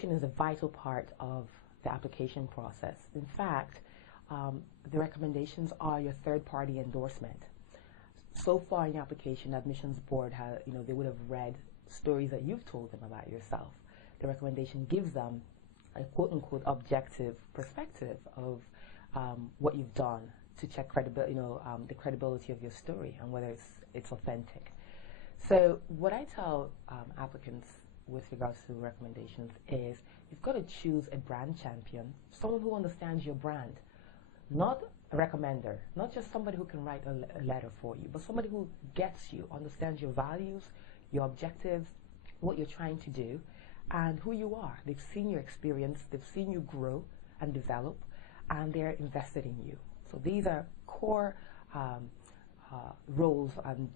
recommendation is a vital part of the application process. In fact, the recommendations are your third-party endorsement. So far in your application, the admissions board they would have read stories that you've told them about yourself. The recommendation gives them a quote-unquote objective perspective of what you've done to check the credibility of your story and whether it's authentic. So what I tell applicants with regards to recommendations is you've got to choose a brand champion, someone who understands your brand, not a recommender, not just somebody who can write a letter for you, but somebody who gets you, understands your values, your objectives, what you're trying to do, and who you are. They've seen your experience, they've seen you grow and develop, and they're invested in you. So these are core roles and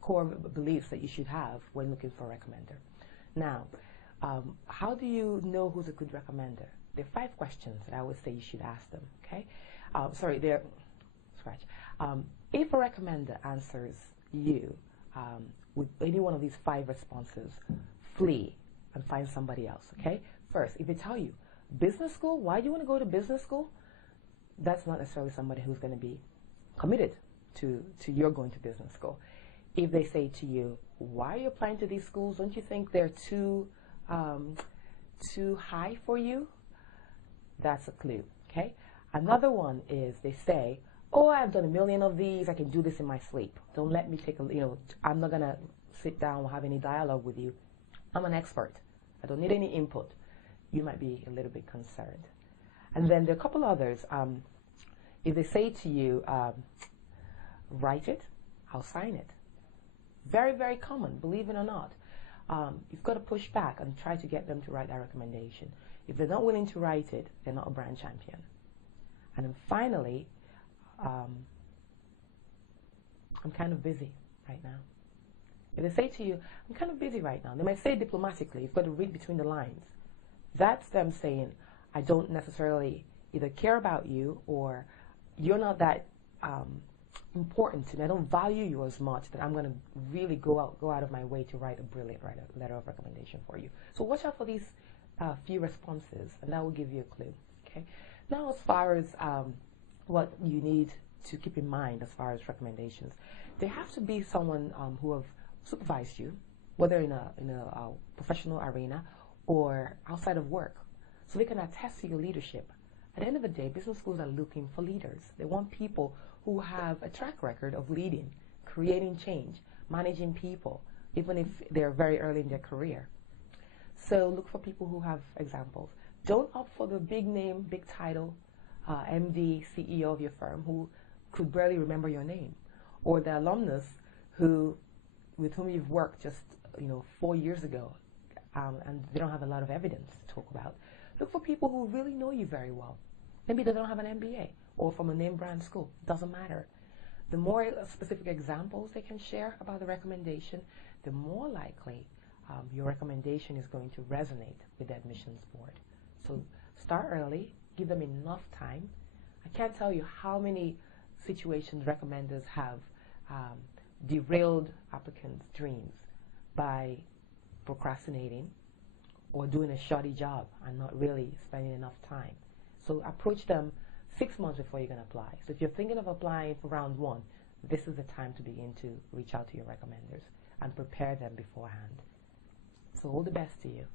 core beliefs that you should have when looking for a recommender. Now, how do you know who's a good recommender? There are 5 questions that I would say you should ask them, okay? If a recommender answers you with any one of these 5 responses, flee and find somebody else, okay? First, if they tell you, business school, why do you want to go to business school? That's not necessarily somebody who's going to be committed to your going to business school. If they say to you, why are you applying to these schools? Don't you think they're too high for you? That's a clue, okay? Another one is they say, oh, I've done a million of these. I can do this in my sleep. Don't let me I'm not going to sit down or have any dialogue with you. I'm an expert. I don't need any input. You might be a little bit concerned. And then there are a couple others. If they say to you, write it, I'll sign it. Very, very common, believe it or not. You've got to push back and try to get them to write that recommendation. If they're not willing to write it, they're not a brand champion. And then finally, I'm kind of busy right now. If they say to you, I'm kind of busy right now, they might say it diplomatically. You've got to read between the lines. That's them saying, I don't necessarily either care about you or you're not that important to me. I don't value you as much that I'm going to really go out of my way to write a letter of recommendation for you. So watch out for these few responses, and that will give you a clue. Okay. Now, as far as what you need to keep in mind as far as recommendations, there has to be someone who have supervised you, whether in a professional arena or outside of work, so they can attest to your leadership. At the end of the day, business schools are looking for leaders. They want people who have a track record of leading, creating change, managing people, even if they're very early in their career. So look for people who have examples. Don't opt for the big name, big title, MD, CEO of your firm who could barely remember your name, or the alumnus with whom you've worked just 4 years ago, and they don't have a lot of evidence to talk about. Look for people who really know you very well. Maybe they don't have an MBA or from a name brand school. Doesn't matter. The more specific examples they can share about the recommendation, the more likely your recommendation is going to resonate with the admissions board. So start early. Give them enough time. I can't tell you how many situations recommenders have derailed applicants' dreams by procrastinating or doing a shoddy job and not really spending enough time. So approach them 6 months before you're going to apply. So if you're thinking of applying for round 1, this is the time to begin to reach out to your recommenders and prepare them beforehand. So all the best to you.